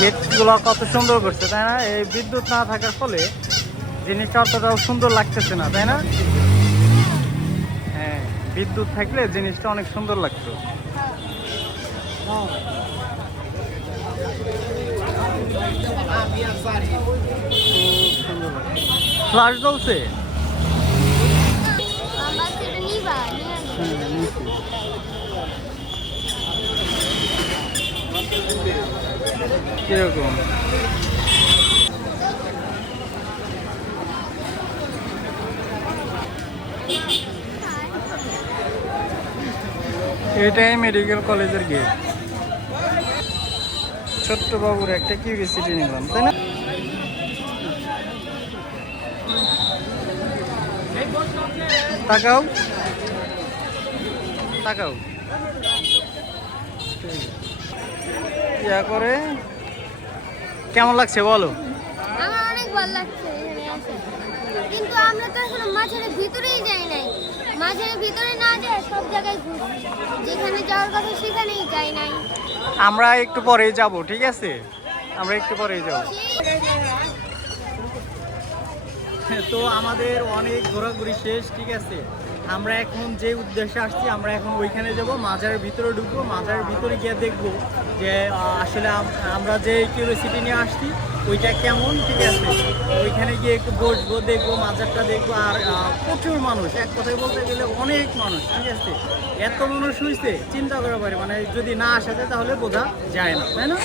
গেটগুলো কত সুন্দর করছে তাই না? এই বিদ্যুৎ না থাকার ফলে জিনিসটা অতটাও সুন্দর লাগতেছে না তাই না? হ্যাঁ, বিদ্যুৎ থাকলে জিনিসটা অনেক সুন্দর লাগতো। ফ্লাশ জ্বলছে। কিরকম? এটাই মেডিকেল কলেজের গেট। ছোট্ট বাবুর একটা কিউরিওসিটি নিলাম তাই না? তাকাও তাকাও ইয়া করে কেমন লাগছে বলো? আমার অনেক ভালো লাগছে এখানে এসে, কিন্তু আমরা তো এখনো মাঝের ভিতরেই যাই নাই। মাঝের ভিতরে না যায় সব জায়গায় ঘুরছি, যেখানে যাওয়ার কথা সেখানেই যাই নাই। আমরা একটু পরেই যাব, ঠিক আছে? আমরা একটু পরেই যাব। তো আমাদের অনেক ঘোরাঘুরি শেষ, ঠিক আছে? আমরা এখন যে উদ্দেশ্যে আসছি, আমরা এখন ওইখানে যাব, মাজারের ভিতরে ঢুকবো। মাজারের ভিতরে গিয়ে দেখবো যে আসলে আমরা যে কিউরিওসিটি নিয়ে আসছি ওইটা কেমন, ঠিক আছে? ওইখানে গিয়ে একটু বসবো, দেখবো, মাজারটা দেখবো। আর প্রচুর মানুষ, এক কথায় বলতে গেলে অনেক মানুষ, ঠিক আছে? এত মানুষ হয়েছে চিন্তা করা পারে, মানে যদি না আসা যায় তাহলে বোঝা যায় না, তাই না?